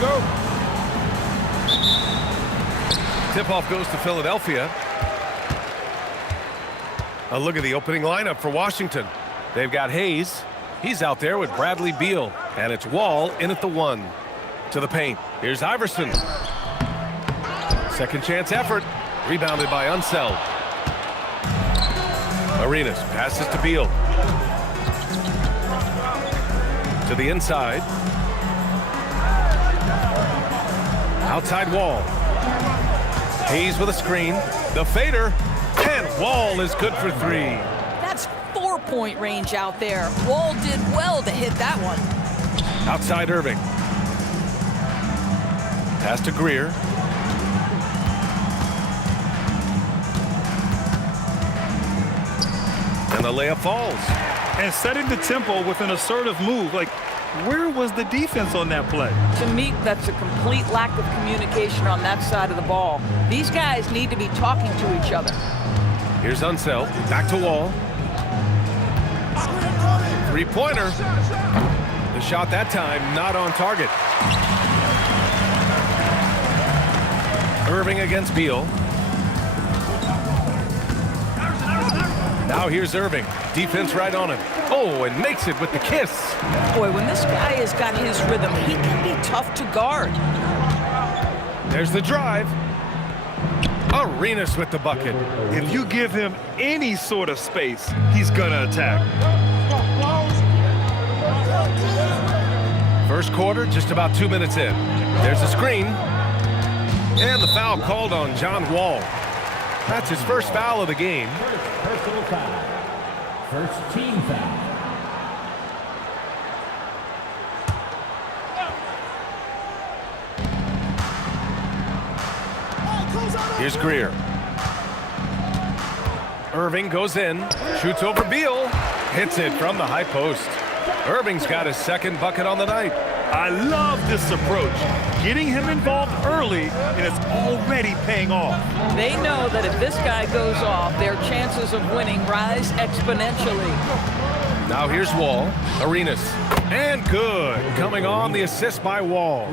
go. Tip-off goes to Philadelphia. A look at the opening lineup for Washington. They've got Hayes. He's out there with Bradley Beal. And it's Wall in at the 1. To the paint. Here's Iverson. Second chance effort. Rebounded by Unseld. Arenas passes to Beal. To the inside. Outside Wall. Hayes with a screen. The fader. And Wall is good for 3. That's 4-point range out there. Wall did well to hit that one. Outside Irving. Pass to Greer. And the layup falls. And setting the tempo with an assertive move. Like, where was the defense on that play? To me, that's a complete lack of communication on that side of the ball. These guys need to be talking to each other. Here's Unseld. Back to Wall. Three-pointer. The shot that time not on target. Irving against Beal. Now here's Irving. Defense right on him. Oh, and makes it with the kiss. Boy, when this guy has got his rhythm, he can be tough to guard. There's the drive. Arenas with the bucket. If you give him any sort of space, he's gonna attack. First quarter, just about 2 minutes in. There's a screen. And the foul called on John Wall. That's his first foul of the game. First personal foul. First team foul. Here's Greer. Irving goes in, shoots over Beal, hits it from the high post. Irving's got his second bucket on the night. I love this approach. Getting him involved early, and it's already paying off. They know that if this guy goes off, their chances of winning rise exponentially. Now here's Wall. Arenas. And good. Coming on the assist by Wall.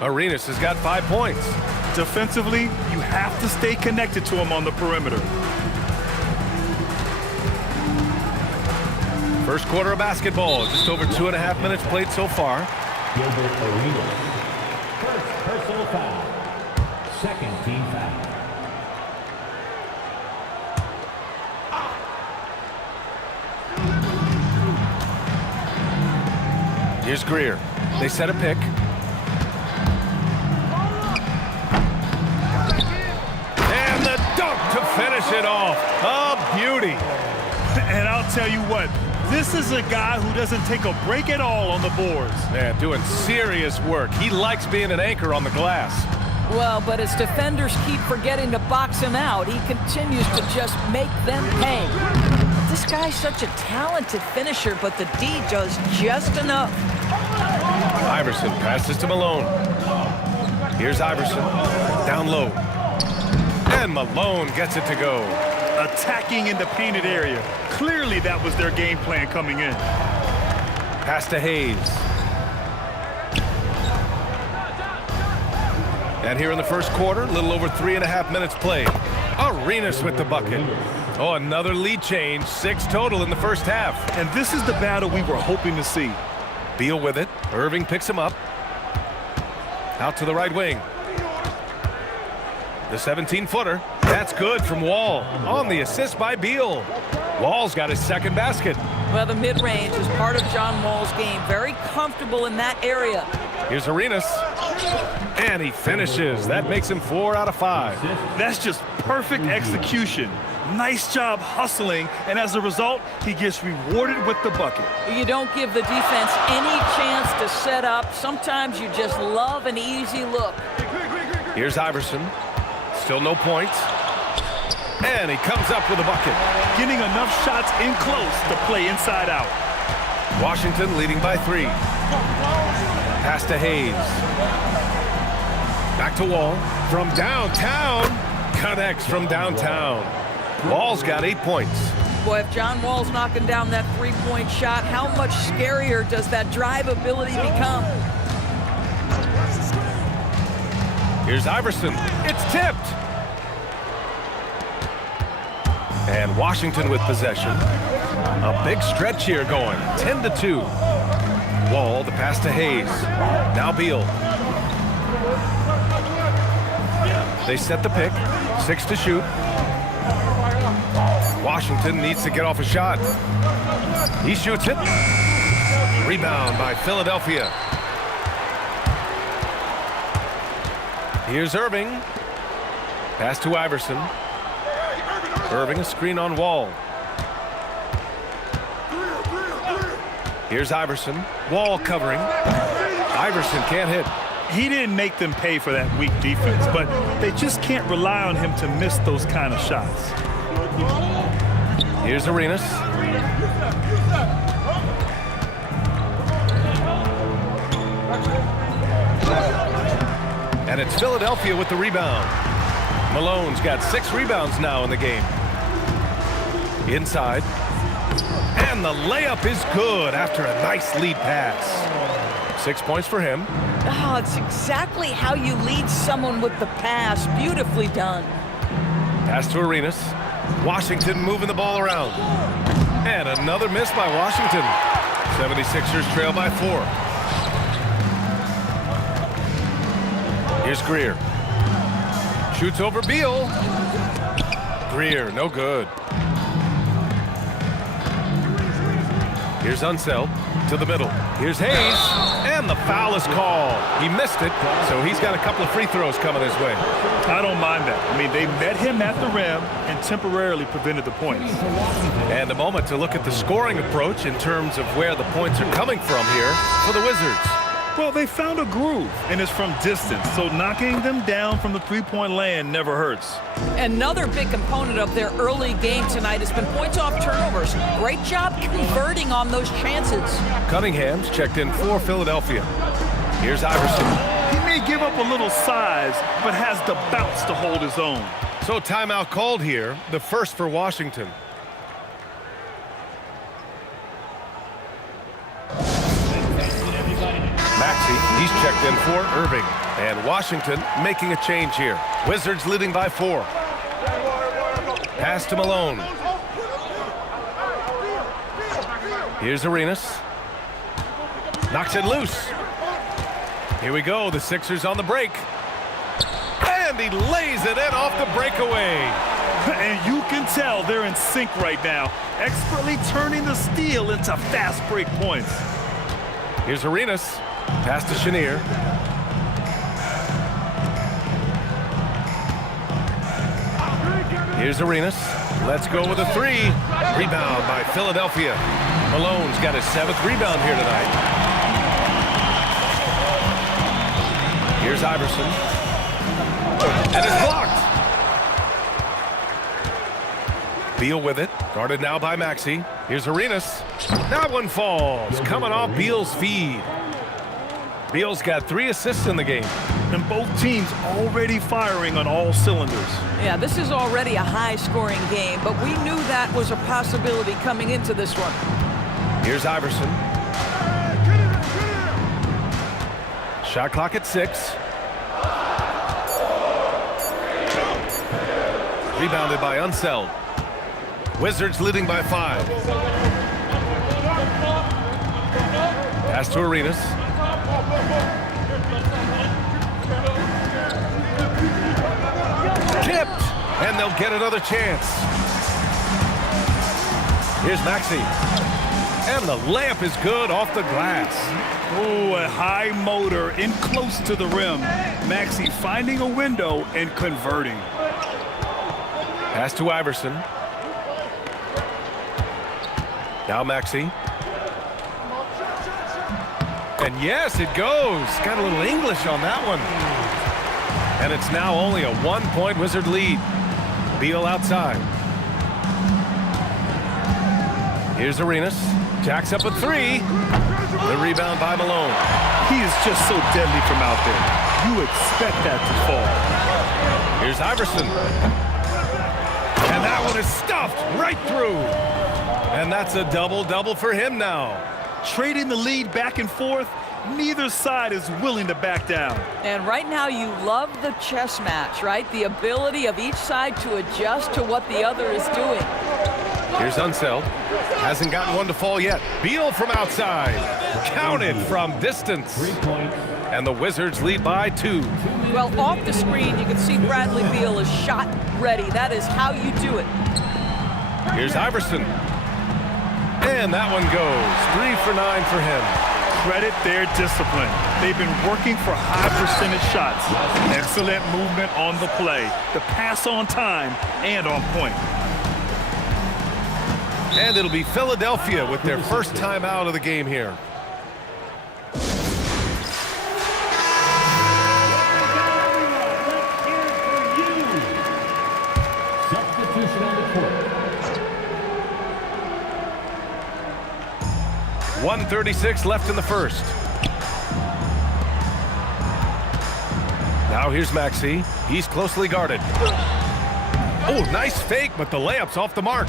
Arenas has got 5 points. Defensively, you have to stay connected to him on the perimeter. First quarter of basketball. Just over 2.5 minutes played so far. Gilbert Arenas. First personal foul. Second team foul. Here's Greer. They set a pick. And the dunk to finish it off. A beauty. And I'll tell you what, this is a guy who doesn't take a break at all on the boards. Man, doing serious work. He likes being an anchor on the glass. Well, but as defenders keep forgetting to box him out, he continues to just make them pay. This guy's such a talented finisher, but the D does just enough. Iverson passes to Malone. Here's Iverson. Down low. And Malone gets it to go. Attacking in the painted area. Clearly that was their game plan coming in. Pass to Hayes. And here in the first quarter, a little over 3.5 minutes played. Arenas with the bucket. Oh, another lead change. 6 total in the first half. And this is the battle we were hoping to see. Beal with it. Irving picks him up. Out to the right wing. The 17-footer. That's good from Wall. On the assist by Beal. Wall's got his second basket. Well, the mid-range is part of John Wall's game. Very comfortable in that area. Here's Arenas. And he finishes. That makes him 4 out of 5. That's just perfect execution. Nice job hustling, and as a result, he gets rewarded with the bucket. You don't give the defense any chance to set up. Sometimes you just love an easy look. Here's Iverson. Still no points. And he comes up with a bucket. Getting enough shots in close to play inside out. Washington leading by 3. Pass to Hayes. Back to Wall. From downtown. Connects from downtown. Wall's got 8 points. Boy, if John Wall's knocking down that three-point shot, how much scarier does that drive ability become? Here's Iverson. It's tipped. And Washington with possession. A big stretch here going. 10-2. Wall, the pass to Hayes. Now Beal. They set the pick. 6 to shoot. Washington needs to get off a shot. He shoots it. Rebound by Philadelphia. Here's Irving. Pass to Iverson. Irving, a screen on Wall. Here's Iverson. Wall covering. Iverson can't hit. He didn't make them pay for that weak defense, but they just can't rely on him to miss those kind of shots. Here's Arenas. And it's Philadelphia with the rebound. Malone's got 6 rebounds now in the game. Inside. And the layup is good after a nice lead pass. 6 points for him. Oh, it's exactly how you lead someone with the pass. Beautifully done. Pass to Arenas. Washington moving the ball around. And another miss by Washington. 76ers trail by 4. Here's Greer. Shoots over Beal. Greer, no good. Here's Unseld to the middle. Here's Hayes. And the foul is called. He missed it, so he's got a couple of free throws coming his way. I don't mind that. I mean, they met him at the rim and temporarily prevented the points. And a moment to look at the scoring approach in terms of where the points are coming from here for the Wizards. Well, they found a groove, and it's from distance, so knocking them down from the three-point land never hurts. Another big component of their early game tonight has been points off turnovers. Great job converting on those chances. Cunningham's checked in for Philadelphia. Here's Iverson. He may give up a little size, but has the bounce to hold his own. So timeout called here, the first for Washington. Maxey, he's checked in for Irving. And Washington making a change here. Wizards leading by 4. Pass to Malone. Here's Arenas. Knocks it loose. Here we go, the Sixers on the break. And he lays it in off the breakaway. And you can tell they're in sync right now, expertly turning the steal into fast break points. Here's Arenas. Pass to Chenier. Here's Arenas. Let's go with a 3. Rebound by Philadelphia. Malone's got his 7th rebound here tonight. Here's Iverson. And it's blocked. Beal with it. Guarded now by Maxey. Here's Arenas. That one falls. Coming off Beal's feed. Beal's got 3 assists in the game. And both teams already firing on all cylinders. Yeah, this is already a high-scoring game, but we knew that was a possibility coming into this one. Here's Iverson. Shot clock at 6. Rebounded by Unseld. Wizards leading by 5. Pass to Arenas. Tipped, and they'll get another chance. Here's Maxey. And the layup is good off the glass. Oh, a high motor in close to the rim. Maxey finding a window and converting. Pass to Iverson. Now Maxey. And yes, it goes. Got a little English on that one. And it's now only a 1-point Wizard lead. Beal outside. Here's Arenas. Jacks up a 3. The rebound by Malone. He is just so deadly from out there. You expect that to fall. Here's Iverson. And that one is stuffed right through. And that's a double-double for him now. trading the lead back and forth. Neither side is willing to back down. And right now you love the chess match, right? The ability of each side to adjust to what the other is doing. Here's Unseld. Hasn't gotten one to fall yet. Beal from outside. Counted from distance. 3 points. And the Wizards lead by 2. Well, off the screen, you can see Bradley Beal is shot ready. That is how you do it. Here's Iverson. And that one goes. 3 for 9 for him. Credit their discipline. They've been working for high percentage shots. Excellent movement on the play. The pass on time and on point. And it'll be Philadelphia with their first time out of the game here. Substitution on the court. 1:36 left in the first. Now here's Maxey. He's closely guarded. Oh, nice fake, but the layup's off the mark.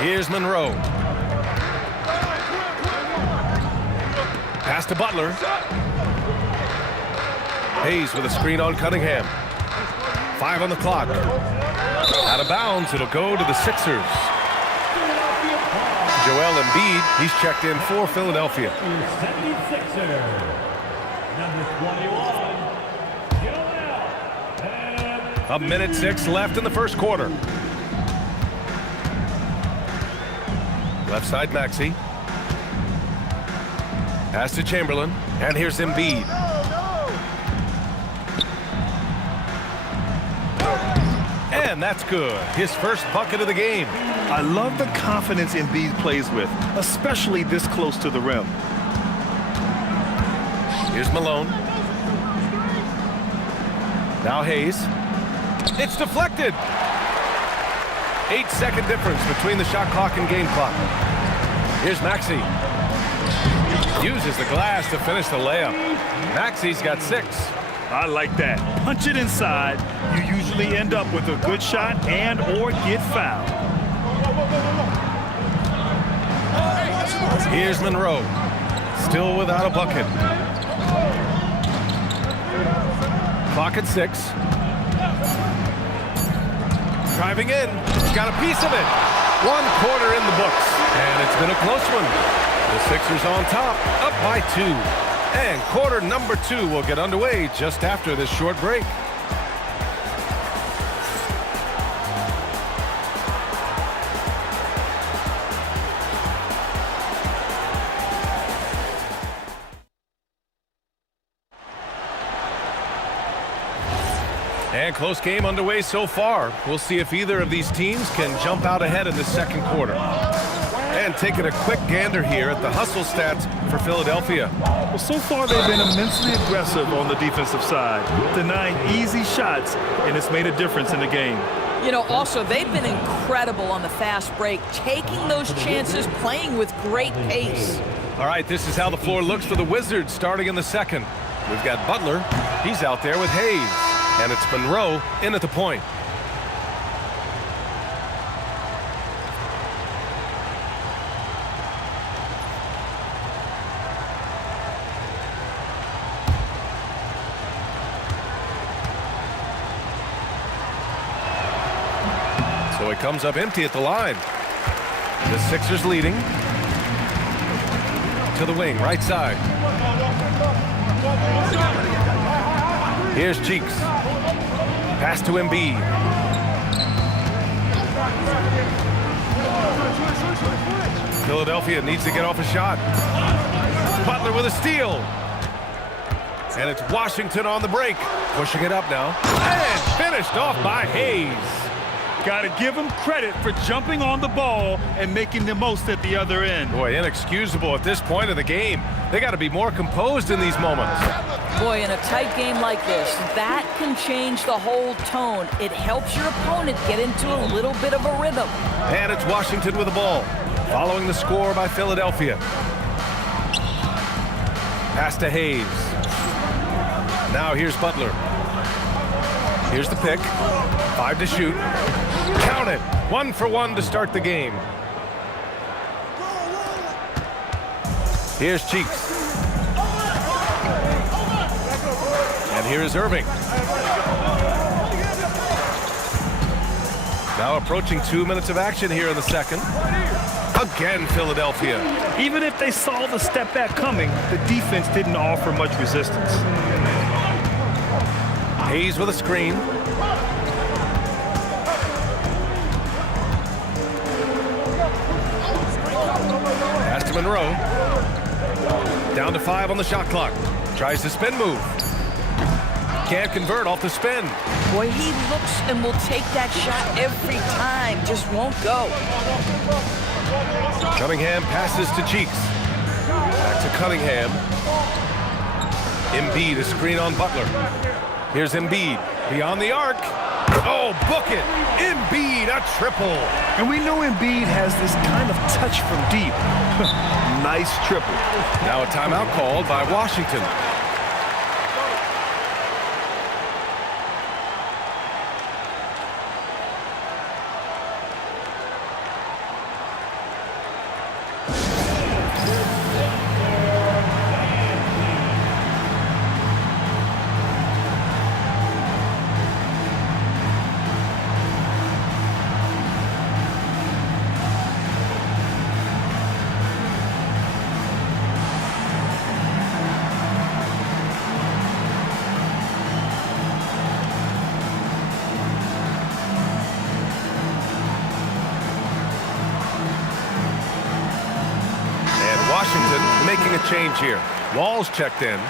Here's Monroe. Pass to Butler. Hayes with a screen on Cunningham. 5 on the clock. Out of bounds, it'll go to the Sixers. Joel Embiid, he's checked in for Philadelphia. 76er. Number 21. Joel. 1:06 left in the first quarter. Left side, Maxey. Pass to Chamberlain. And here's Embiid. And that's good. His first bucket of the game. I love the confidence Embiid plays with, especially this close to the rim. Here's Malone. Now Hayes. It's deflected. 8-second difference between the shot clock and game clock. Here's Maxey. Uses the glass to finish the layup. Maxey's got 6. I like that. Punch it inside. You usually end up with a good shot and or get fouled. Here's Monroe. Still without a bucket. Clock at 6. Driving in. Got a piece of it. 1 quarter in the books. And it's been a close one. The Sixers on top, up by 2. And quarter number 2 will get underway just after this short break. And close game underway so far. We'll see if either of these teams can jump out ahead in the second quarter. And taking a quick gander here at the hustle stats for Philadelphia. Well, so far they've been immensely aggressive on the defensive side, denying easy shots, and it's made a difference in the game. You know, also, they've been incredible on the fast break, taking those chances, playing with great pace. All right, this is how the floor looks for the Wizards starting in the second. We've got Butler. He's out there with Hayes. And it's Monroe in at the point. So it comes up empty at the line. The Sixers leading. To the wing, right side. Here's Cheeks. Pass to Embiid. Philadelphia needs to get off a shot. Butler with a steal. And it's Washington on the break. Pushing it up now. And finished off by Hayes. Got to give him credit for jumping on the ball and making the most at the other end. Boy, inexcusable at this point of the game. They got to be more composed in these moments. Boy, in a tight game like this, that can change the whole tone. It helps your opponent get into a little bit of a rhythm. And it's Washington with the ball, following the score by Philadelphia. Pass to Hayes. Now here's Butler. Here's the pick. 5 to shoot. Count it. 1 for 1 to start the game. Here's Cheeks. And here is Irving. Now approaching 2 minutes of action here in the second. Again, Philadelphia. Even if they saw the step back coming, the defense didn't offer much resistance. Hayes with a screen. Pass to Monroe. Down to 5 on the shot clock. Tries the spin move. Can't convert off the spin. Boy, he looks and will take that shot every time. Just won't go. Cunningham passes to Cheeks. Back to Cunningham. Embiid, a screen on Butler. Here's Embiid. Beyond the arc. Oh, book it. Embiid, a triple. And we know Embiid has this kind of touch from deep. Nice triple. Now a timeout called by Washington. Washington making a change here. Wall's checked in.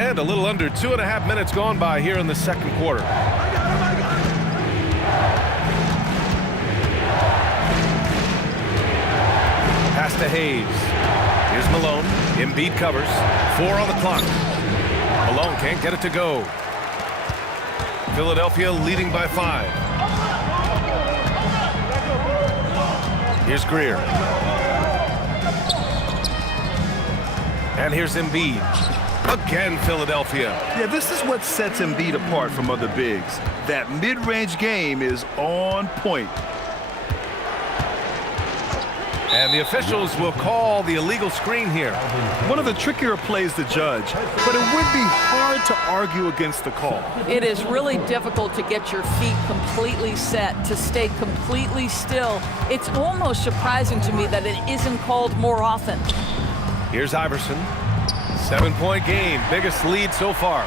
And a little under 2.5 minutes gone by here in the second quarter. Pass to Hayes. Here's Malone. Embiid covers. 4 on the clock. Malone can't get it to go. Philadelphia leading by 5. Here's Greer. And here's Embiid. Again, Philadelphia. Yeah, this is what sets Embiid apart from other bigs. That mid-range game is on point. And the officials will call the illegal screen here. One of the trickier plays to judge, but it would be hard to argue against the call. It is really difficult to get your feet completely set, to stay completely still. It's almost surprising to me that it isn't called more often. Here's Iverson. 7-point game, biggest lead so far.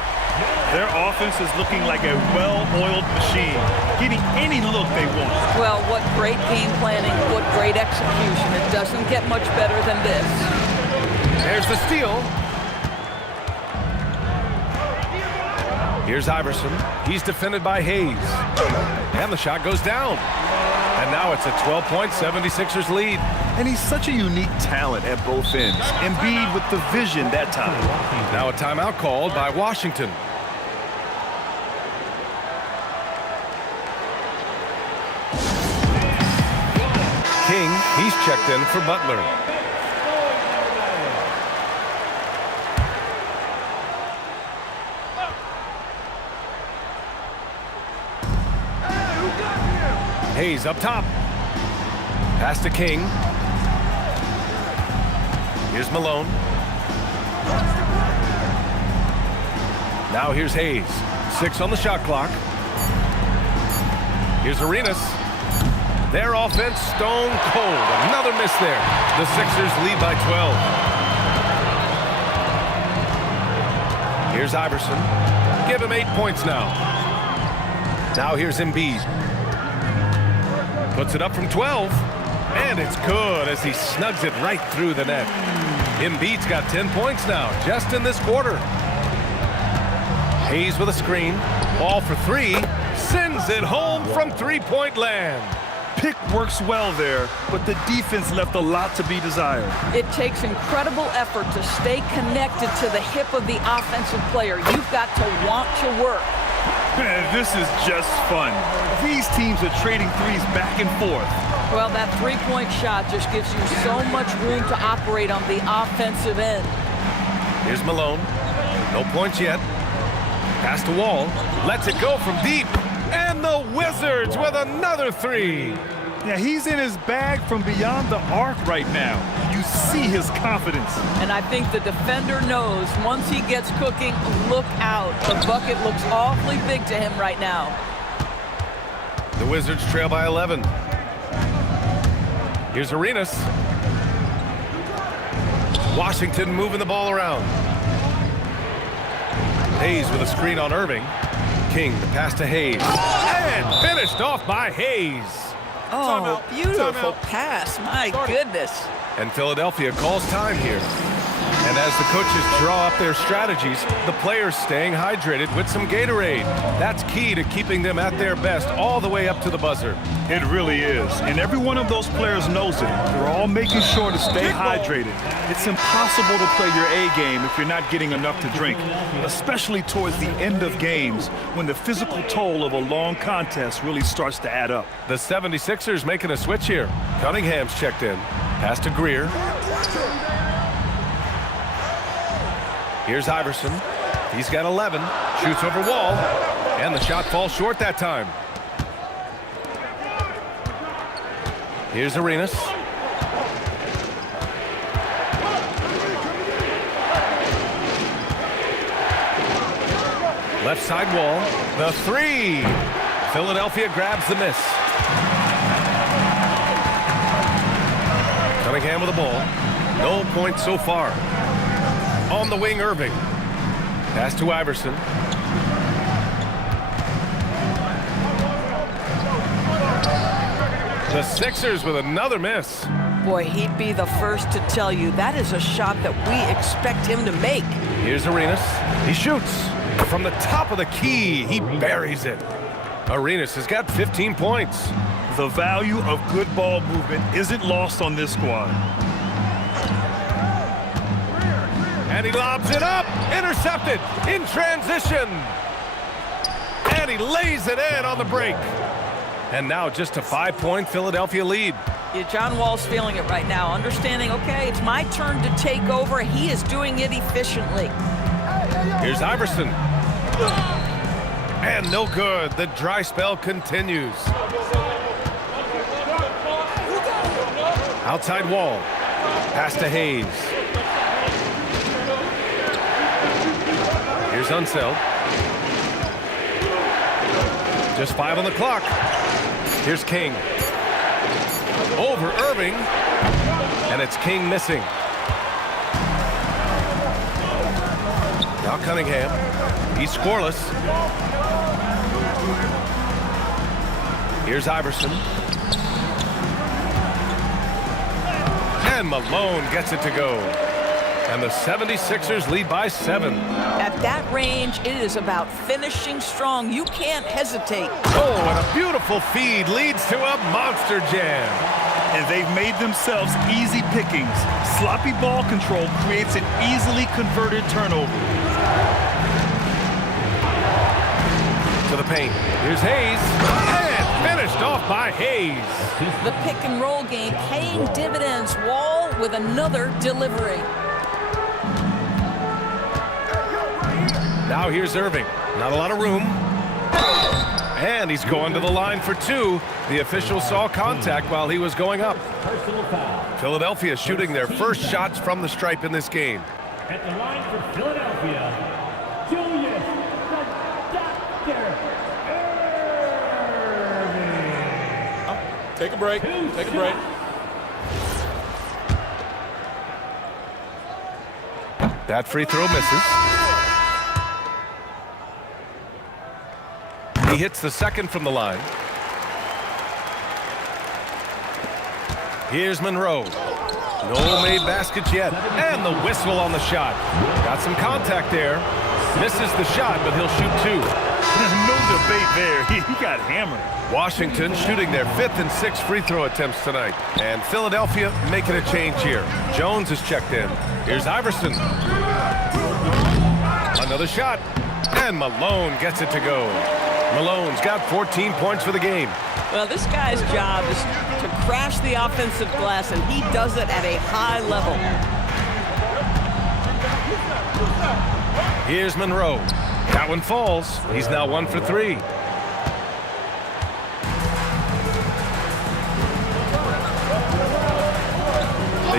Their offense is looking like a well-oiled machine, getting any look they want. Well, what great game planning, what great execution. It doesn't get much better than this. There's the steal. Here's Iverson. He's defended by Hayes. And the shot goes down. And now it's a 12-point 76ers lead. And he's such a unique talent at both ends. Embiid with the vision that time. Now a timeout called by Washington. King, he's checked in for Butler. Hayes up top. Pass to King. Here's Malone. Now here's Hayes. 6 on the shot clock. Here's Arenas. Their offense stone cold. Another miss there. The Sixers lead by 12. Here's Iverson. Give him 8 points now. Now here's Embiid. Puts it up from 12. And it's good as he snugs it right through the net. Embiid's got 10 points now, just in this quarter. Hayes with a screen. Ball for 3. Sends it home from three-point land. Pick works well there, but the defense left a lot to be desired. It takes incredible effort to stay connected to the hip of the offensive player. You've got to want to work. This is just fun. These teams are trading threes back and forth. Well, that three-point shot just gives you so much room to operate on the offensive end. Here's Malone. No points yet. Pass to Wall. Lets it go from deep. And the Wizards with another 3. Yeah, he's in his bag from beyond the arc right now. You see his confidence. And I think the defender knows once he gets cooking, look out. The bucket looks awfully big to him right now. The Wizards trail by 11. Here's Arenas. Washington moving the ball around. Hayes with a screen on Irving. King, the pass to Hayes. And finished off by Hayes. Oh, beautiful pass. My goodness. And Philadelphia calls time here. And as the coaches draw up their strategies, the players staying hydrated with some Gatorade. That's key to keeping them at their best all the way up to the buzzer. It really is. And every one of those players knows it. They're all making sure to stay hydrated. It's impossible to play your A game if you're not getting enough to drink, especially towards the end of games when the physical toll of a long contest really starts to add up. The 76ers making a switch here. Cunningham's checked in. Pass to Greer. Here's Iverson. He's got 11. Shoots over Wall. And the shot falls short that time. Here's Arenas. Left side Wall. The three. Philadelphia grabs the miss. Cunningham with the ball. No points so far. On the wing, Irving. Pass to Iverson. The Sixers with another miss. Boy, he'd be the first to tell you that is a shot that we expect him to make. Here's Arenas. He shoots. From the top of the key, he buries it. Arenas has got 15 points. The value of good ball movement isn't lost on this squad. And he lobs it up. Intercepted in transition. And he lays it in on the break. And now just a 5-point Philadelphia lead. Yeah, John Wall's feeling it right now, understanding, okay, it's my turn to take over. He is doing it efficiently. Here's Iverson. And no good. The dry spell continues. Outside Wall. Pass to Hayes. Here's Unseld. Just 5 on the clock. Here's King. Over Irving. And it's King missing. Now Cunningham. He's scoreless. Here's Iverson. And Malone gets it to go. And the 76ers lead by 7. At that range, it is about finishing strong. You can't hesitate. Oh, and a beautiful feed leads to a monster jam. And they've made themselves easy pickings. Sloppy ball control creates an easily converted turnover. To the paint. Here's Hayes. And finished off by Hayes. The pick and roll game paying dividends. Wall with another delivery. Now here's Irving. Not a lot of room. And he's going to the line for 2. The official saw contact while he was going up. Philadelphia shooting their first shots from the stripe in this game. At the line for Philadelphia, Julius the Doctor Irving. Take a break. Take a break. That free throw misses. He hits the second from the line. Here's Monroe. No made baskets yet. And the whistle on the shot. Got some contact there. Misses the shot, but he'll shoot 2. No debate there. He got hammered. Washington shooting their 5th and 6th free throw attempts tonight. And Philadelphia making a change here. Jones is checked in. Here's Iverson. Another shot. And Malone gets it to go. Malone's got 14 points for the game. Well, this guy's job is to crash the offensive glass, and he does it at a high level. Here's Monroe. That one falls. He's now 1 for 3.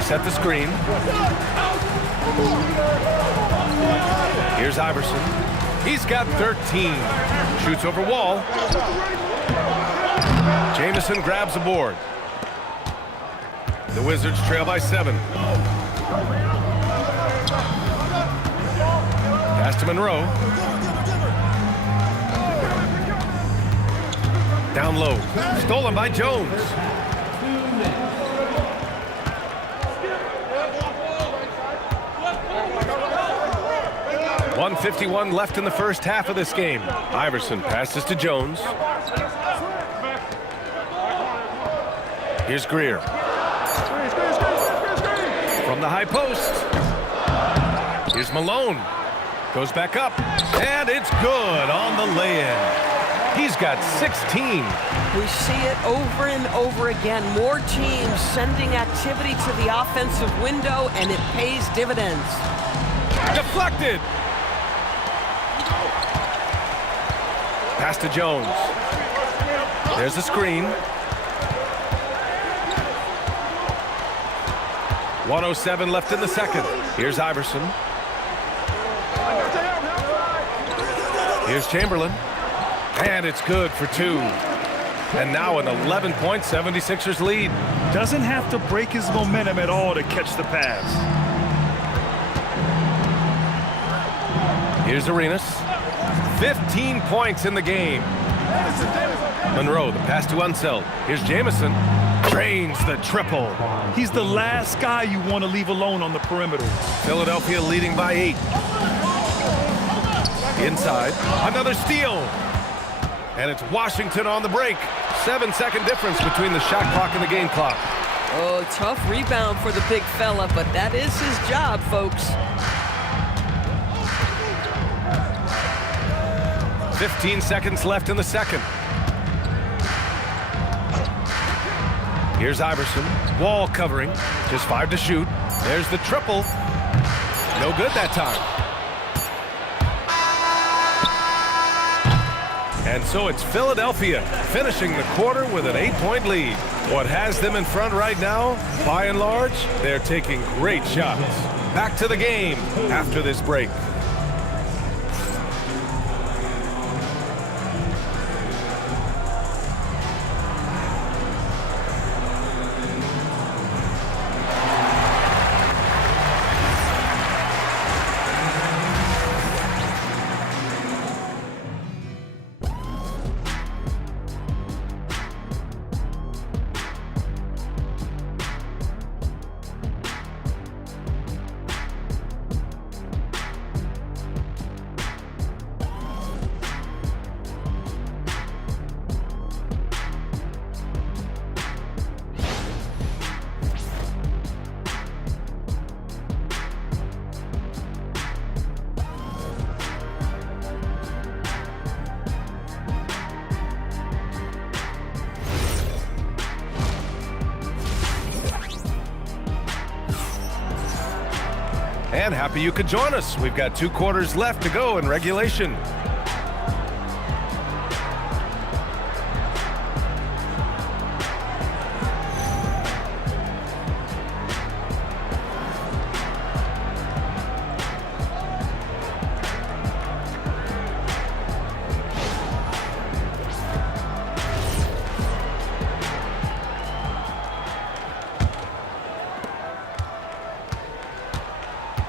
set the screen. Here's Iverson. He's got 13. Shoots over wall. Jamison grabs a board. The Wizards trail by 7. Pass to Monroe. Down low. Stolen by Jones. .151 left in the first half of this game. Iverson passes to Jones. Here's Greer. From the high post. Here's Malone. Goes back up. And it's good on the lay-in. He's got 16. We see it over and over again. More teams sending activity to the offensive window, and it pays dividends. Deflected. Pass to Jones. There's the screen. 1:07 left in the second. Here's Iverson. Here's Chamberlain. And it's good for 2. And now an 11-point 76ers lead. Doesn't have to break his momentum at all to catch the pass. Here's Arenas. 15 points in the game. Monroe, the pass to Unseld. Here's Jamison. Drains the triple. He's the last guy you want to leave alone on the perimeter. Philadelphia leading by 8. Inside. Another steal. And it's Washington on the break. 7-second difference between the shot clock and the game clock. Oh, tough rebound for the big fella, but that is his job, folks. 15 seconds left in the second. Here's Iverson. Wall covering. Just 5 to shoot. There's the triple. No good that time. And so it's Philadelphia finishing the quarter with an 8-point lead. What has them in front right now, by and large, they're taking great shots. Back to the game after this break. And happy you could join us. We've got 2 quarters left to go in regulation.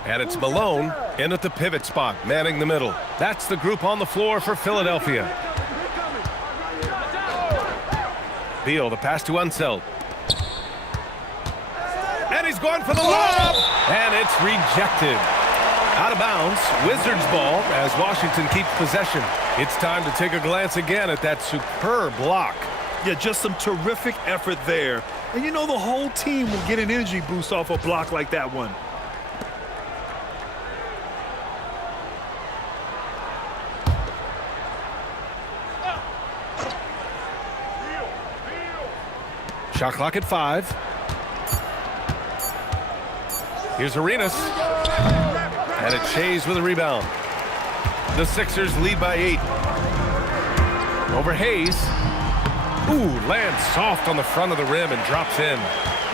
And it's Malone in at the pivot spot, manning the middle. That's the group on the floor for Philadelphia. Beal, the pass to Unseld. And he's going for the lob! And it's rejected. Out of bounds, Wizards ball as Washington keeps possession. It's time to take a glance again at that superb block. Yeah, just some terrific effort there. And you know the whole team will get an energy boost off a block like that one. Shot clock at 5. Here's Arenas. And it's Shays with a rebound. The Sixers lead by 8. Over Hayes. Ooh, lands soft on the front of the rim and drops in.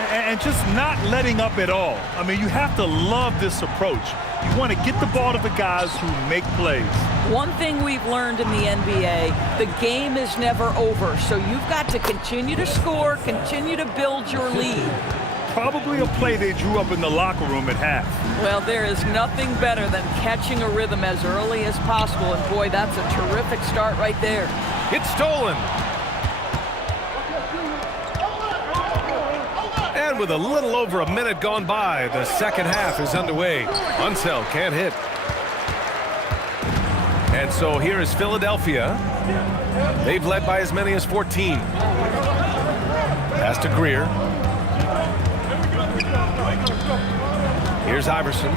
And just not letting up at all. I mean, you have to love this approach. You want to get the ball to the guys who make plays. One thing we've learned in the NBA, the game is never over. So you've got to continue to score, continue to build your lead. Probably a play they drew up in the locker room at half. Well, there is nothing better than catching a rhythm as early as possible. And boy, that's a terrific start right there. It's stolen. And with a little over a minute gone by, the second half is underway. Unseld can't hit. And so here is Philadelphia. They've led by as many as 14. Pass to Greer. Here's Iverson.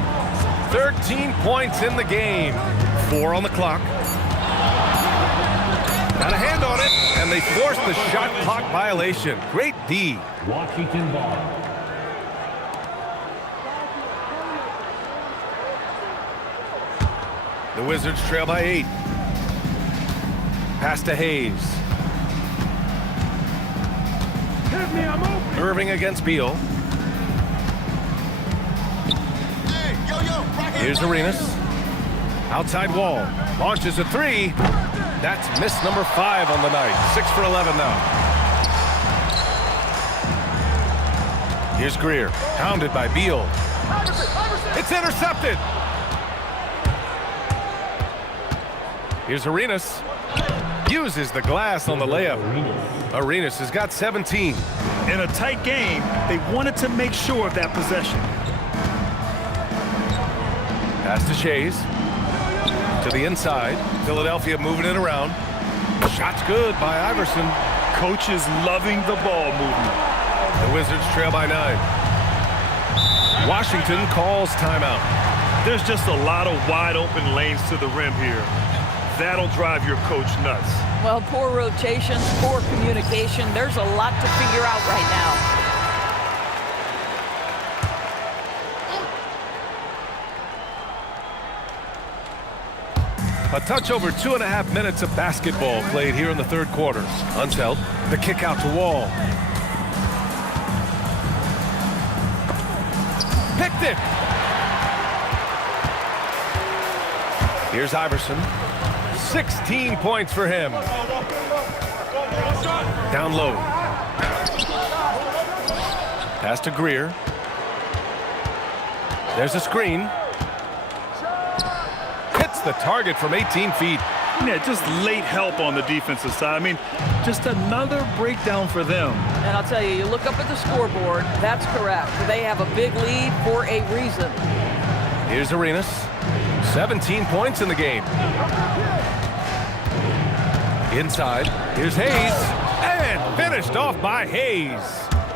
13 points in the game. 4 on the clock. Got a hand on it, and they forced the shot clock violation. Great D. Washington ball. The Wizards trail by 8. Pass to Hayes. Irving against Beal. Here's Arenas. Outside Wall. Launches a 3. That's miss number 5 on the night. 6 for 11 now. Here's Greer. Pounded by Beal. It's intercepted. Here's Arenas. Uses the glass on the layup. Arenas has got 17. In a tight game, they wanted to make sure of that possession. Pass to Shays. To the inside. Philadelphia moving it around. Shot's good by Iverson. Coach is loving the ball movement. The Wizards trail by 9. Washington calls timeout. There's just a lot of wide open lanes to the rim here. That'll drive your coach nuts. Well, poor rotations, poor communication. There's a lot to figure out right now. A touch over 2.5 minutes of basketball played here in the third quarter. Unseld. The kick out to Wall. Picked it. Here's Iverson. 16 points for him. Down low. Pass to Greer. There's a screen. Hits the target from 18 feet. Yeah, just late help on the defensive side. I mean, just another breakdown for them. And I'll tell you, you look up at the scoreboard, that's correct. They have a big lead for a reason. Here's Arenas. 17 points in the game. Inside, here's Hayes. And finished off by Hayes.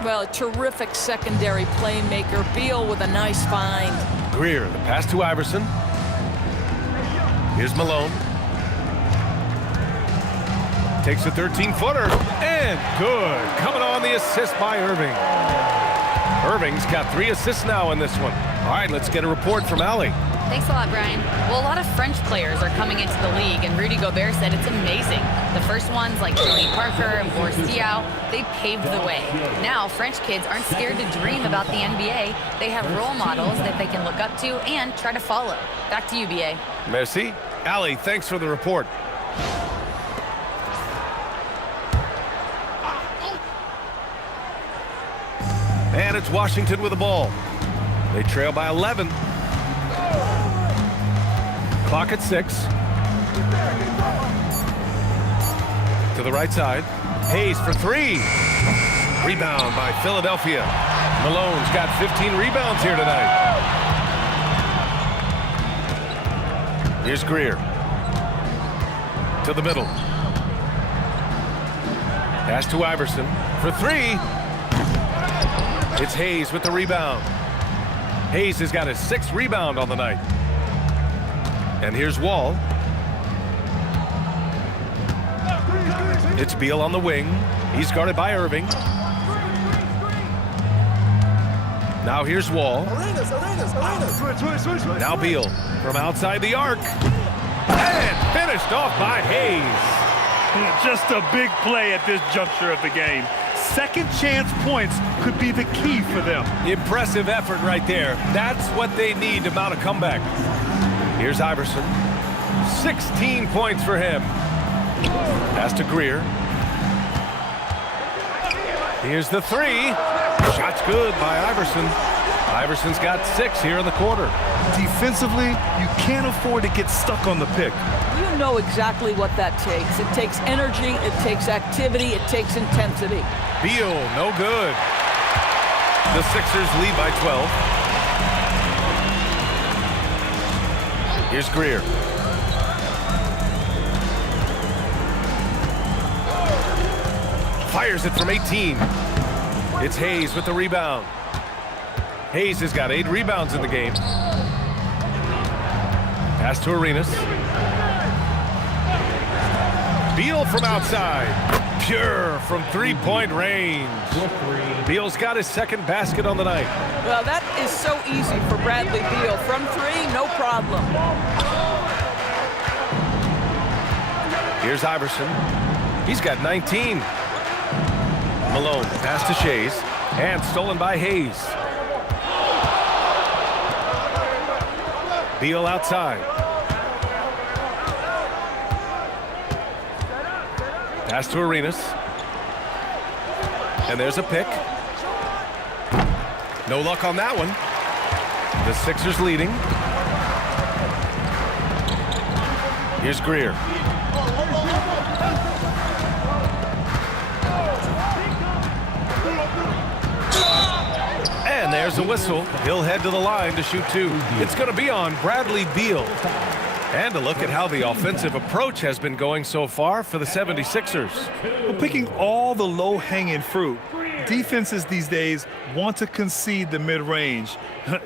Well, a terrific secondary playmaker. Beal with a nice find. Greer, the pass to Iverson. Here's Malone. Takes a 13-footer. And good. Coming on the assist by Irving. Irving's got 3 assists now in this one. All right, let's get a report from Allie. Thanks a lot, Brian. Well, a lot of French players are coming into the league, and Rudy Gobert said it's amazing. The first ones, like Tony Parker and Boris Diaw, they paved the way. Now, French kids aren't scared to dream about the NBA. They have role models that they can look up to and try to follow. Back to you, B.A. Merci. Allie, thanks for the report. And it's Washington with the ball. They trail by 11. Clock at 6. To the right side. Hayes for 3. Rebound by Philadelphia. Malone's got 15 rebounds here tonight. Here's Greer. To the middle. Pass to Iverson for 3. It's Hayes with the rebound. Hayes has got his 6th rebound on the night. And here's Wall. It's Beal on the wing. He's guarded by Irving. Now here's Wall. Now Beal from outside the arc. And finished off by Hayes. Just a big play at this juncture of the game. Second chance points could be the key for them. Impressive effort right there. That's what they need to mount a comeback. Here's Iverson. 16 points for him. Pass to Greer. Here's the three. Shot's good by Iverson. Iverson's got 6 here in the quarter. Defensively, you can't afford to get stuck on the pick. You know exactly what that takes. It takes energy, it takes activity, it takes intensity. Beal, no good. The Sixers lead by 12. Here's Greer. Fires it from 18. It's Hayes with the rebound. Hayes has got 8 rebounds in the game. Pass to Arenas. Beal from outside. Pure from three-point range. Beal's got his second basket on the night. Well, that is so easy for Bradley Beal. From 3, no problem. Here's Iverson. He's got 19. Malone, pass to Shays, and stolen by Hayes. Beal outside. Pass to Arenas. And there's a pick. No luck on that one. The Sixers leading. Here's Greer. And there's a whistle. He'll head to the line to shoot 2. It's going to be on Bradley Beal. And a look at how the offensive approach has been going so far for the 76ers. Well, picking all the low-hanging fruit, defenses these days want to concede the mid-range,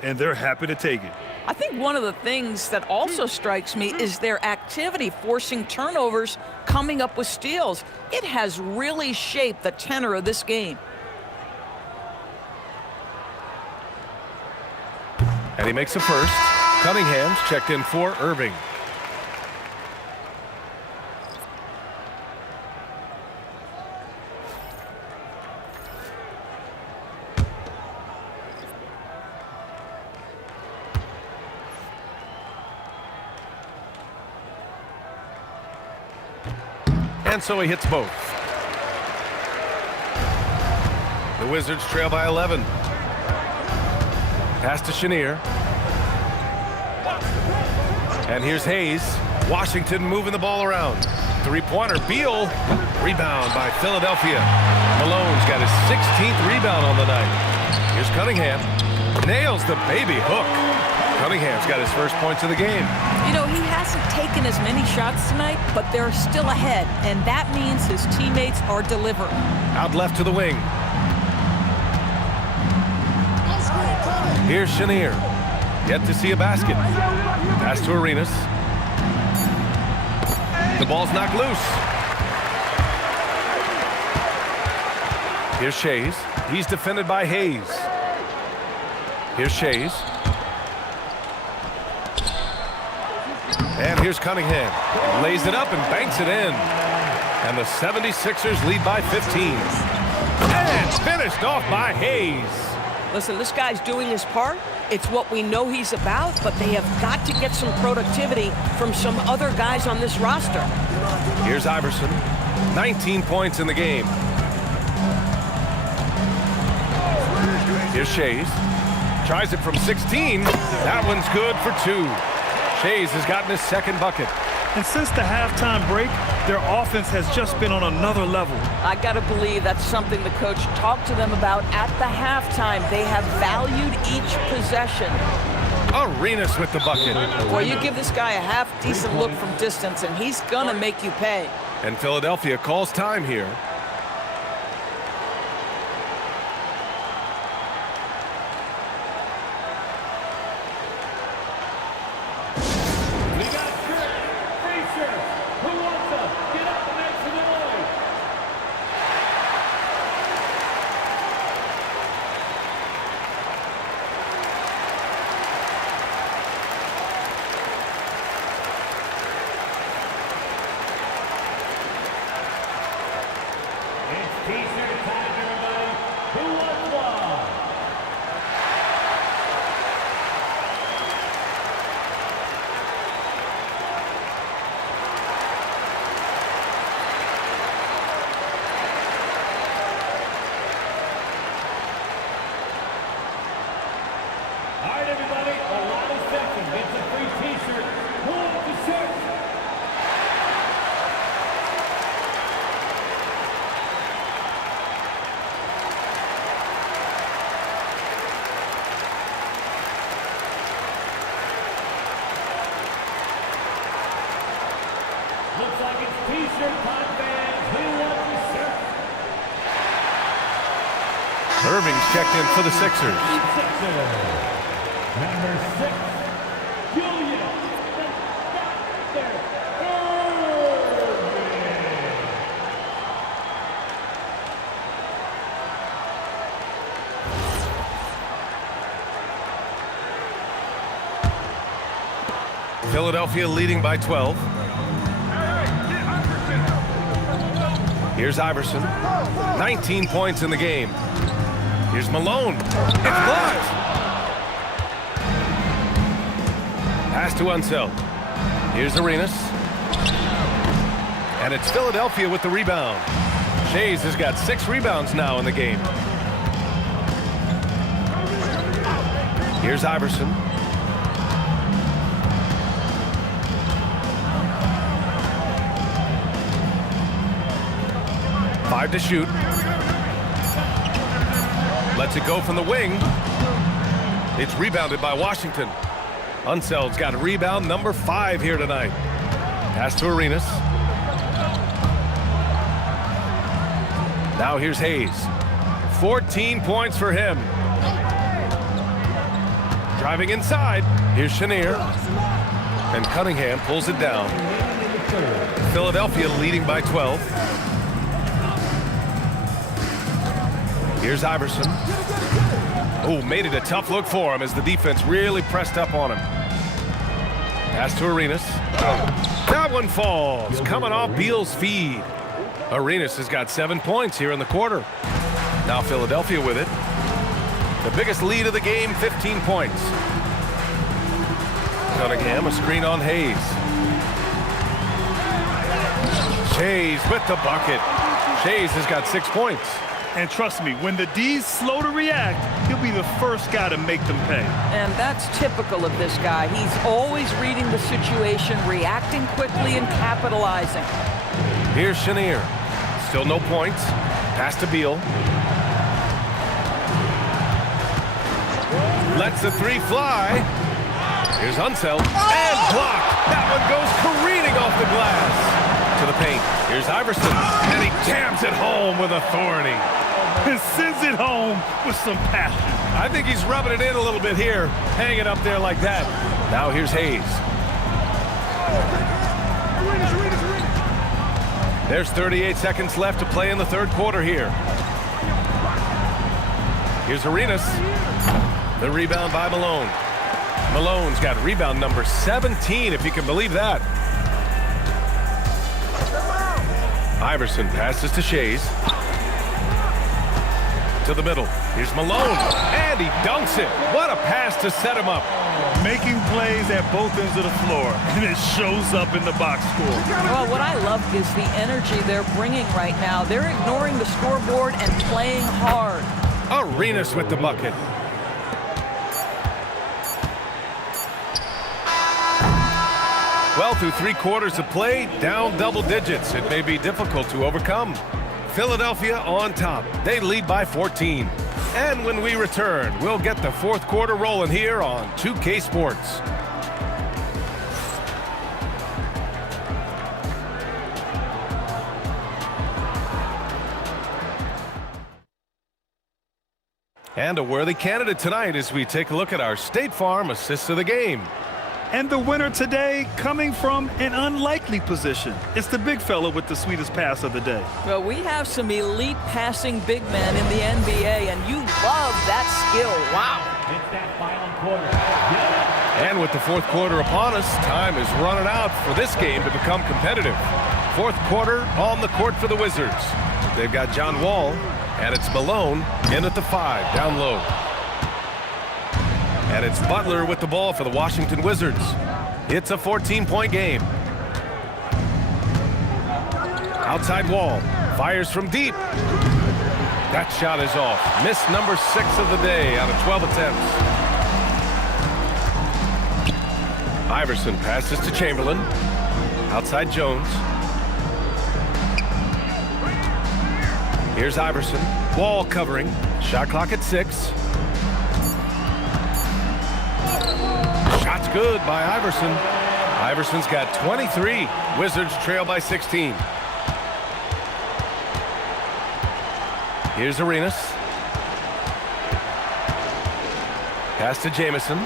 and they're happy to take it. I think one of the things that also strikes me is their activity, forcing turnovers, coming up with steals. It has really shaped the tenor of this game. And he makes a first. Cunningham's checked in for Irving. And so he hits both. The Wizards trail by 11. Pass to Chenier. And here's Hayes. Washington moving the ball around. Three-pointer. Beal. Rebound by Philadelphia. Malone's got his 16th rebound on the night. Here's Cunningham. Nails the baby hook. Cunningham's got his first points of the game. You know, he hasn't taken as many shots tonight, but they're still ahead, and that means his teammates are delivering. Out left to the wing. Here's Chenier. Yet to see a basket. Pass to Arenas. The ball's knocked loose. Here's Shays. He's defended by Hayes. Here's Shays. And here's Cunningham. Lays it up and banks it in. And the 76ers lead by 15. And finished off by Hayes. Listen, this guy's doing his part. It's what we know he's about, but they have got to get some productivity from some other guys on this roster. Here's Iverson. 19 points in the game. Here's Shays. Tries it from 16. That one's good for 2. Shays has gotten his second bucket. And since the halftime break, their offense has just been on another level. I got to believe that's something the coach talked to them about at the halftime. They have valued each possession. Arenas with the bucket. Boy, you give this guy a half-decent look from distance, and he's going to make you pay. And Philadelphia calls time here. T-shirt pod fans, we want to serve. Irving's checked in for the Sixers. Number 6, Julius. Philadelphia leading by 12. Here's Iverson. 19 points in the game. Here's Malone. It's blocked. Pass to Unseld. Here's Arenas. And it's Philadelphia with the rebound. Shays has got 6 rebounds now in the game. Here's Iverson. Five to shoot. Lets it go from the wing. It's rebounded by Washington. Unseld's got a rebound number 5 here tonight. Pass to Arenas. Now here's Hayes. 14 points for him. Driving inside. Here's Chenier. And Cunningham pulls it down. Philadelphia leading by 12. Here's Iverson. Oh, made it a tough look for him as the defense really pressed up on him. Pass to Arenas. That one falls, coming off Beal's feed. Arenas has got 7 points here in the quarter. Now Philadelphia with it. The biggest lead of the game, 15 points. Cunningham, a screen on Hayes. Shays with the bucket. Shays has got 6 points. And trust me, when the D's slow to react, he'll be the first guy to make them pay. And that's typical of this guy. He's always reading the situation, reacting quickly, and capitalizing. Here's Chenier. Still no points. Pass to Beal. Lets the 3 fly. Here's Unseld. And blocked. That one goes careening off the glass. To the paint. Here's Iverson. And he jams it home with authority. And sends it home with some passion. I think he's rubbing it in a little bit here. Hanging up there like that. Now here's Hayes. There's 38 seconds left to play in the third quarter here. Here's Arenas. The rebound by Malone. Malone's got rebound number 17, if you can believe that. Iverson passes to Shays. To the middle. Here's Malone. And he dunks it. What a pass to set him up. Making plays at both ends of the floor. And it shows up in the box score. Well, what I love is the energy they're bringing right now. They're ignoring the scoreboard and playing hard. Arenas with the bucket. Well, through 3 quarters of play, down double digits. It may be difficult to overcome. Philadelphia on top. They lead by 14. And when we return, we'll get the fourth quarter rolling here on 2K Sports. And a worthy candidate tonight as we take a look at our State Farm assists of the game. And the winner today coming from an unlikely position. It's the big fella with the sweetest pass of the day. Well, we have some elite passing big men in the NBA, and you love that skill. Wow. It's that final quarter. And with the fourth quarter upon us, time is running out for this game to become competitive. Fourth quarter on the court for the Wizards. They've got John Wall, and it's Malone in at the 5, down low. And it's Butler with the ball for the Washington Wizards. It's a 14-point game. Outside Wall. Fires from deep. That shot is off. Missed number 6 of the day out of 12 attempts. Iverson passes to Chamberlain. Outside Jones. Here's Iverson. Wall covering. Shot clock at 6. Shot's good by Iverson. Iverson's got 23. Wizards trail by 16. Here's Arenas. Pass to Jamison.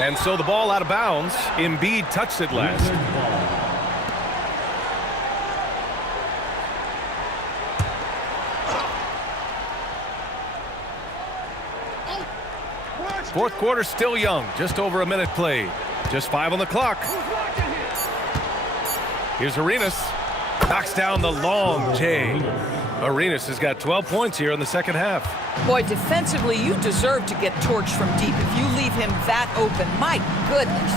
And so the ball out of bounds. Embiid touched it last. Fourth quarter still young. Just over a minute played. Just 5 on the clock. Here's Arenas. Knocks down the long J. Arenas has got 12 points here in the second half. Boy, defensively, you deserve to get torched from deep if you leave him that open. My goodness.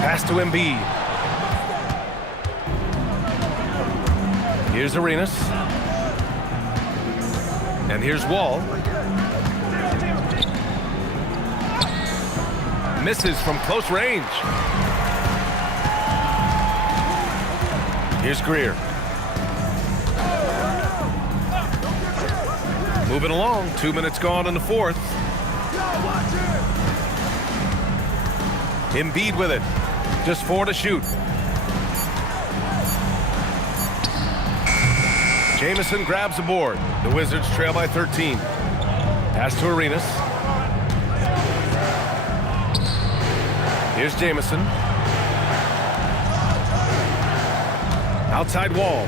Pass to Embiid. Here's Arenas. And here's Wall. Misses from close range. Here's Greer. Moving along, 2 minutes gone in the fourth. Embiid with it. Just 4 to shoot. Jamison grabs the board. The Wizards trail by 13. Pass to Arenas. Here's Jamison. Outside Wall.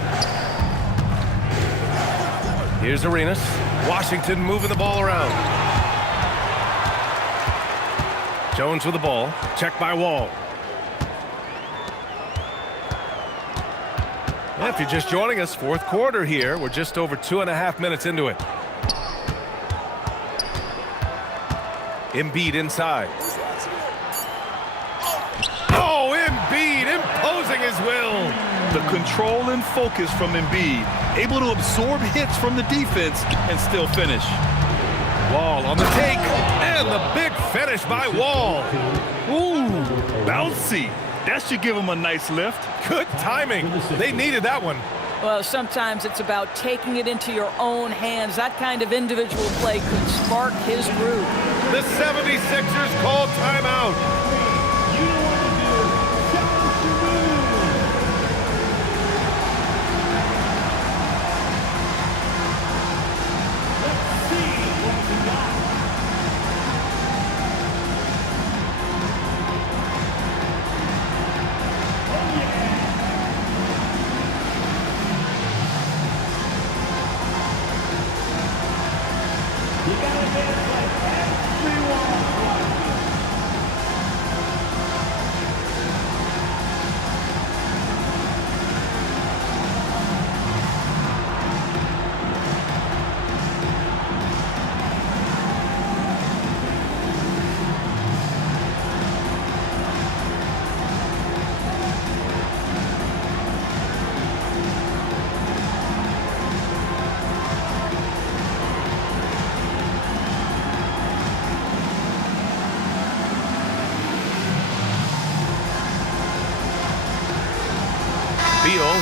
Here's Arenas. Washington moving the ball around. Jones with the ball. Checked by Wall. And if you're just joining us, fourth quarter here. We're just over 2.5 minutes into it. Embiid inside. Oh, Embiid imposing his will. The control and focus from Embiid, able to absorb hits from the defense and still finish. Wall on the take, and the big finish by Wall. Ooh, bouncy. That should give him a nice lift. Good timing. They needed that one. Well, sometimes it's about taking it into your own hands. That kind of individual play could spark his groove. The 76ers call timeout.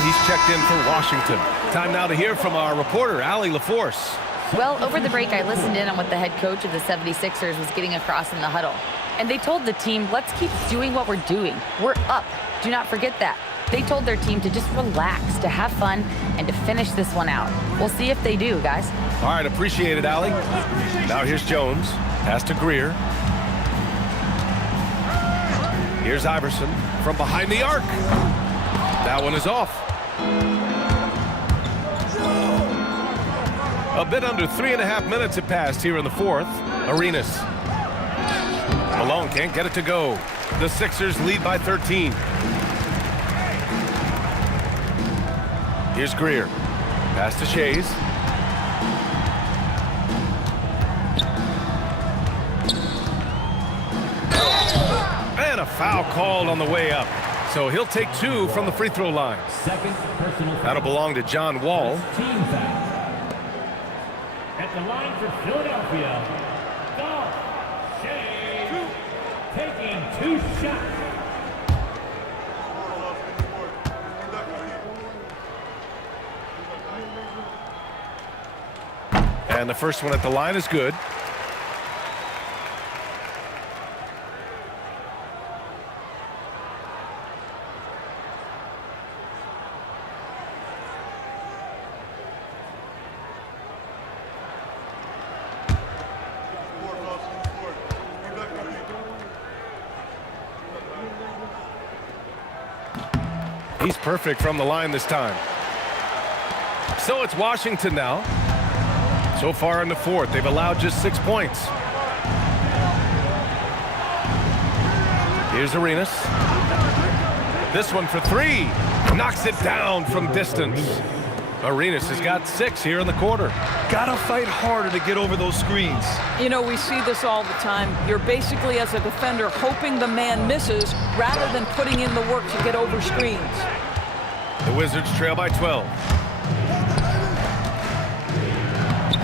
He's checked in for Washington. Time now to hear from our reporter, Allie LaForce. Well, over the break, I listened in on what the head coach of the 76ers was getting across in the huddle. And they told the team, let's keep doing what we're doing. We're up. Do not forget that. They told their team to just relax, to have fun, and to finish this one out. We'll see if they do, guys. All right, appreciate it, Allie. Now here's Jones. Pass to Greer. Here's Iverson from behind the arc. That one is off. A bit under 3.5 minutes have passed here in the fourth. Arenas. Malone can't get it to go. The Sixers lead by 13. Here's Greer. Pass to Shays. And a foul called on the way up. So he'll take 2 from the free throw line. Second personal foul. That'll belong to John Wall. Team foul. At the line for Philadelphia, Dolph Shea taking 2 shots. And the first one at the line is good. He's perfect from the line this time. So it's Washington now. So far in the fourth, they've allowed just 6 points. Here's Arenas. This one for 3. Knocks it down from distance. Arenas has got 6 here in the quarter. Gotta fight harder to get over those screens. You know, we see this all the time. You're basically, as a defender, hoping the man misses rather than putting in the work to get over screens. The Wizards trail by 12.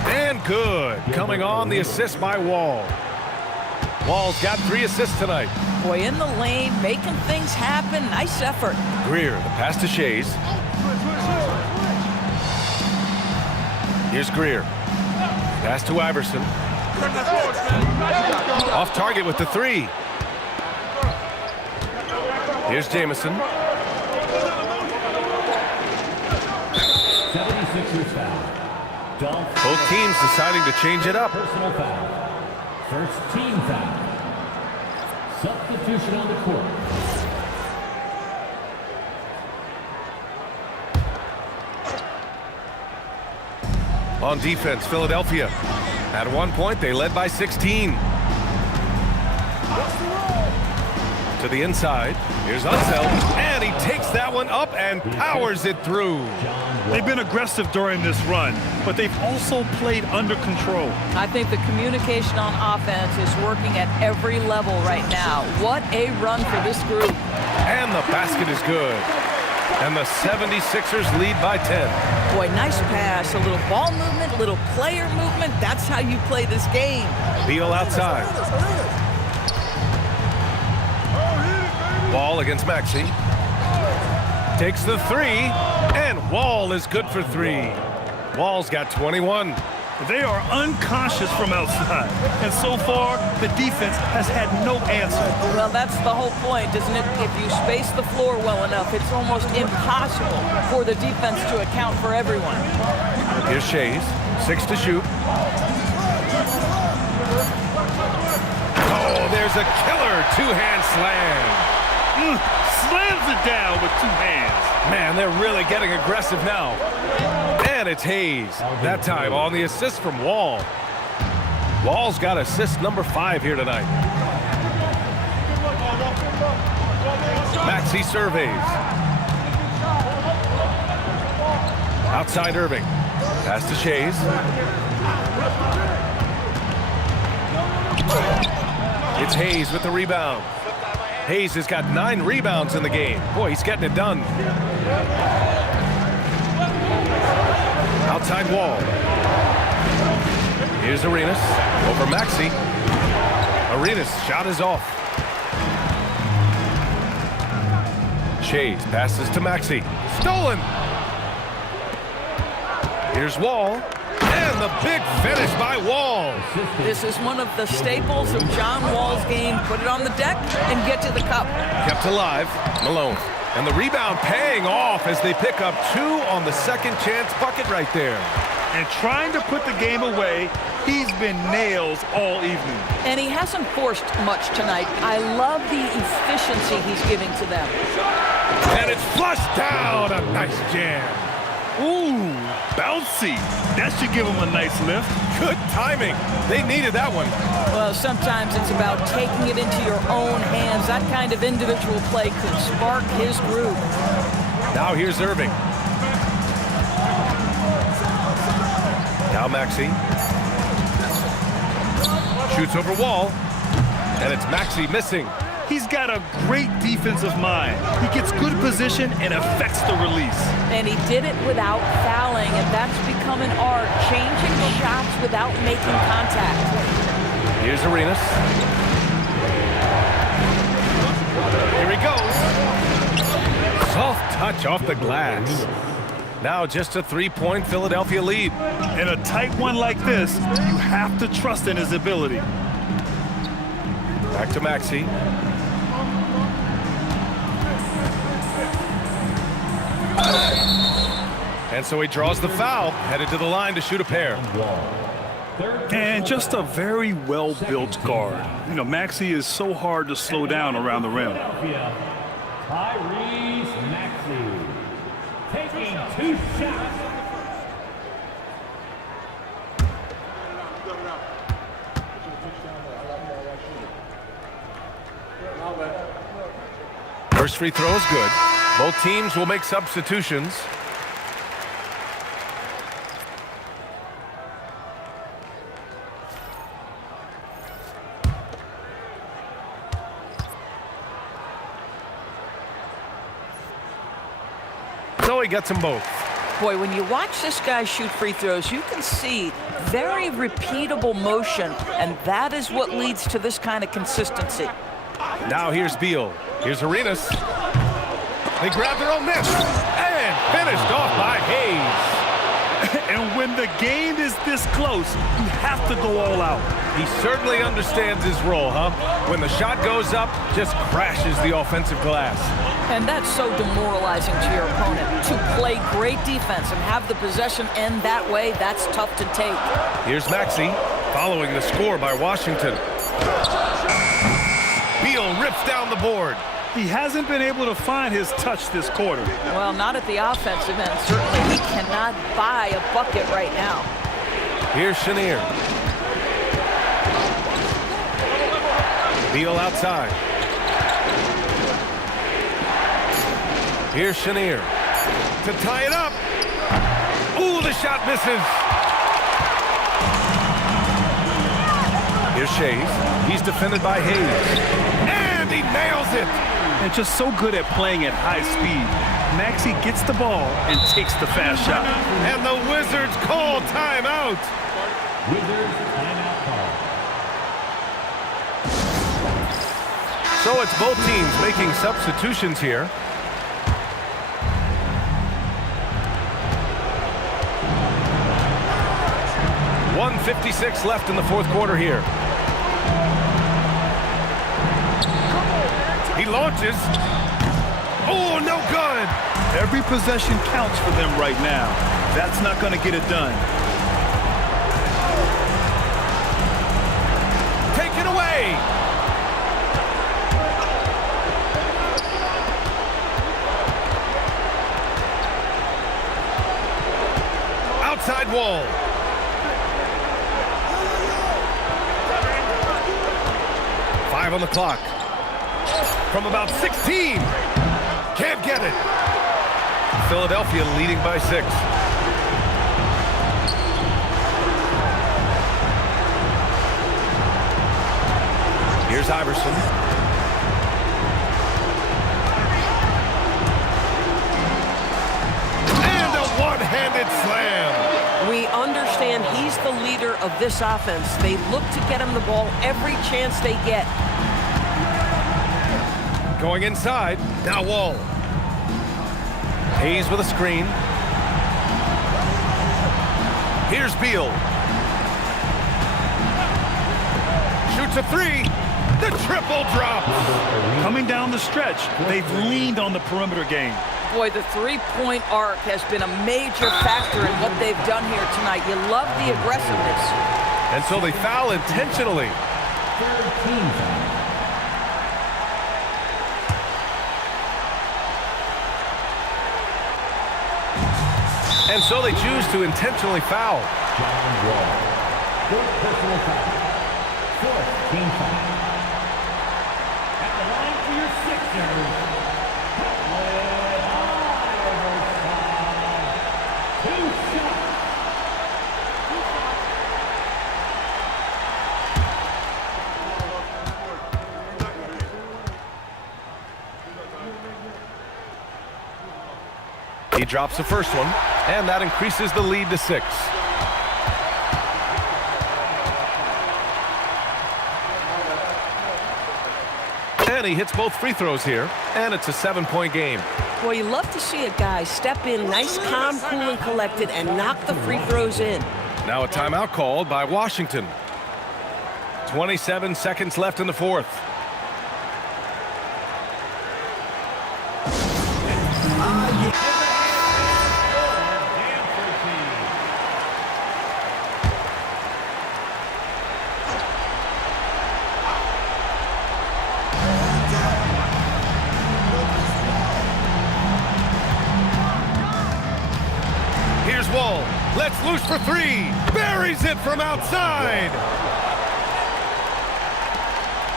And good. Coming on, the assist by Wall. Wall's got 3 assists tonight. Boy, in the lane, making things happen. Nice effort. Greer, the pass to Shays. Here's Greer. Pass to Iverson. Off target with the 3. Here's Jamison. 76ers foul. Dolph. Both teams deciding to change it up. Personal foul. First team foul. Substitution on the court. On defense, Philadelphia. At one point, they led by 16. To the inside. Here's Unseld. And he takes that one up and powers it through. They've been aggressive during this run, but they've also played under control. I think the communication on offense is working at every level right now. What a run for this group. And the basket is good. And the 76ers lead by 10. Boy, nice pass. A little ball movement, a little player movement. That's how you play this game. Beal outside. Wall against Maxey. Takes the 3, and Wall is good for 3. Wall's got 21. They are unconscious from outside, and so far, the defense has had no answer. Well, that's the whole point, isn't it? If you space the floor well enough, it's almost impossible for the defense to account for everyone. Here's Shays. 6 to shoot. Oh, there's a killer two-hand slam. Slams it down with 2 hands. Man, they're really getting aggressive now. And it's Hayes. That time on the assist from Wall. Wall's got assist number 5 here tonight. Maxey surveys. Outside Irving. Pass to Shays. It's Hayes with the rebound. Hayes has got 9 rebounds in the game. Boy, he's getting it done. Outside Wall. Here's Arenas over Maxey. Arenas' shot is off. Shays passes to Maxey. Stolen. Here's Wall. And the big finish by Wall. This is one of the staples of John Wall's game. Put it on the deck and get to the cup. Kept alive, Malone. And the rebound paying off as they pick up 2 on the second chance bucket right there. And trying to put the game away, he's been nails all evening. And he hasn't forced much tonight. I love the efficiency he's giving to them. And it's flushed down. A nice jam. Ooh, bouncy. That should give him a nice lift. Good timing. They needed that one. Well, sometimes it's about taking it into your own hands. That kind of individual play could spark his groove. Now here's Irving. Now Maxey. Shoots over Wall. And it's Maxey missing. He's got a great defensive mind. He gets good position and affects the release. And he did it without fouling, and that's become an art, changing shots without making contact. Here's Arenas. Here he goes. Soft touch off the glass. Now just a 3-point Philadelphia lead. In a tight one like this, you have to trust in his ability. Back to Maxey. And so he draws the foul, headed to the line to shoot a pair. And just a very well-built guard. You know, Maxey is so hard to slow down around the rim. Tyrese Maxey. taking 2 shots. First free throw is good. Both teams will make substitutions. So he gets them both. Boy, when you watch this guy shoot free throws, you can see very repeatable motion, and that is what leads to this kind of consistency. Now here's Beal. Here's Arenas. They grab their own miss. And finished off by Hayes. And when the game is this close, you have to go all out. He certainly understands his role, huh? When the shot goes up, just crashes the offensive glass. And that's so demoralizing to your opponent. To play great defense and have the possession end that way, that's tough to take. Here's Maxey, following the score by Washington. Beal rips down the board. He hasn't been able to find his touch this quarter. Well, not at the offensive end. Certainly he cannot buy a bucket right now. Here's Chenier. Beal outside. Here's Chenier to tie it up. Ooh, the shot misses. Here's Shays. He's defended by Hayes. And he nails it. And just so good at playing at high speed. Maxey gets the ball and takes the fast shot. And the Wizards call timeout. Wizards timeout call. So it's both teams making substitutions here. .156 left in the fourth quarter here. He launches. Oh, no good. Every possession counts for them right now. That's not going to get it done. Take it away. Outside wall. Five on the clock. From about 16. Can't get it. Philadelphia leading by 6. Here's Iverson. And a one-handed slam. We understand he's the leader of this offense. They look to get him the ball every chance they get. Going inside. Now Wall. Hayes with a screen. Here's Beal. Shoots a three. The triple drop. Coming down the stretch, they've leaned on the perimeter game. Boy, the three-point arc has been a major factor in what they've done here tonight. You love the aggressiveness. And so they foul intentionally. Third team foul. And so they choose to intentionally foul. John Wall. Fourth personal foul. Fourth team foul. At the line for your Sixers. Two shots. He drops the first one, and that increases the lead to 6. And he hits both free throws here, and it's a 7-point game. Well, you love to see a guy step in nice, calm, cool, and collected and knock the free throws in. Now a timeout called by Washington. 27 seconds left in the fourth. Lets loose for three. Buries it from outside.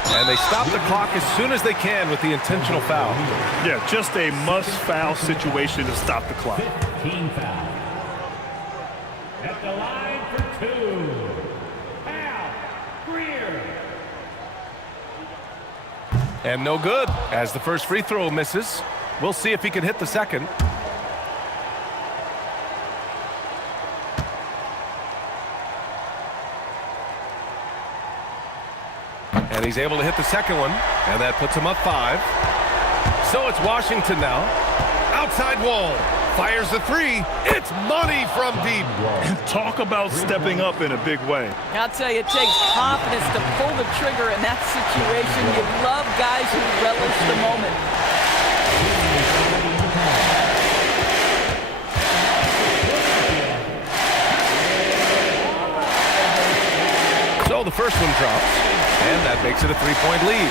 And they stop the clock as soon as they can with the intentional foul. Yeah, just a must-foul situation to stop the clock. 15 foul. At the line for two. Al Greer. And no good, as the first free throw misses. We'll see if he can hit the second. And he's able to hit the second one, and that puts him up 5. So it's Washington now. Outside wall. Fires the three. It's money from deep. Talk about stepping up in a big way. I'll tell you, it takes confidence to pull the trigger in that situation. You love guys who relish the moment. So the first one drops, and that makes it a 3-point lead.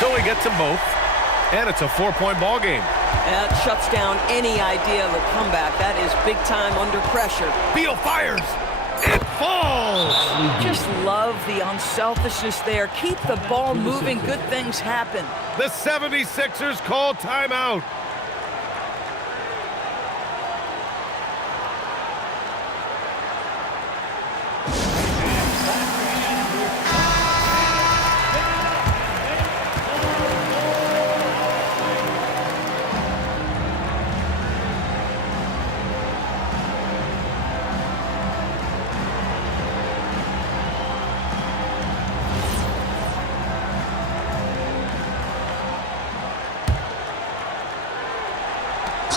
So he gets them both, and it's a 4-point ball game. That shuts down any idea of a comeback. That is big time under pressure. Beal fires. It falls. Just love the unselfishness there. Keep the ball moving. Good things happen. The 76ers call timeout.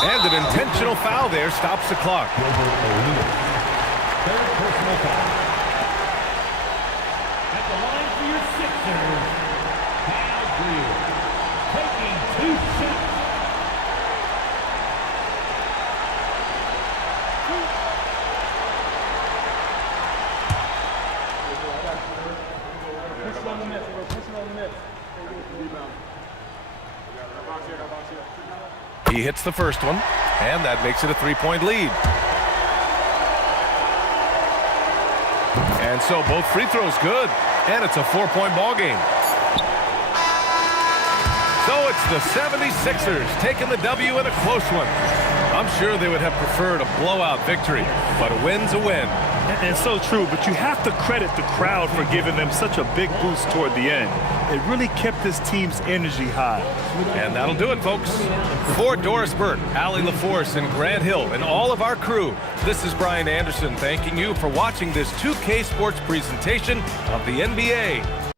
And an intentional foul there stops the clock. Third personal foul. At the line for your Sixers, Al Greer. Taking 2 shots. He hits the first one, and that makes it a 3-point lead. And so both free throws good, and it's a 4-point ball game. So it's the 76ers taking the W in a close one. I'm sure they would have preferred a blowout victory, but a win's a win. And so true, but you have to credit the crowd for giving them such a big boost toward the end. It really kept this team's energy high. And that'll do it, folks. For Doris Burke, Allie LaForce, and Grant Hill, and all of our crew, this is Brian Anderson thanking you for watching this 2K Sports presentation of the NBA.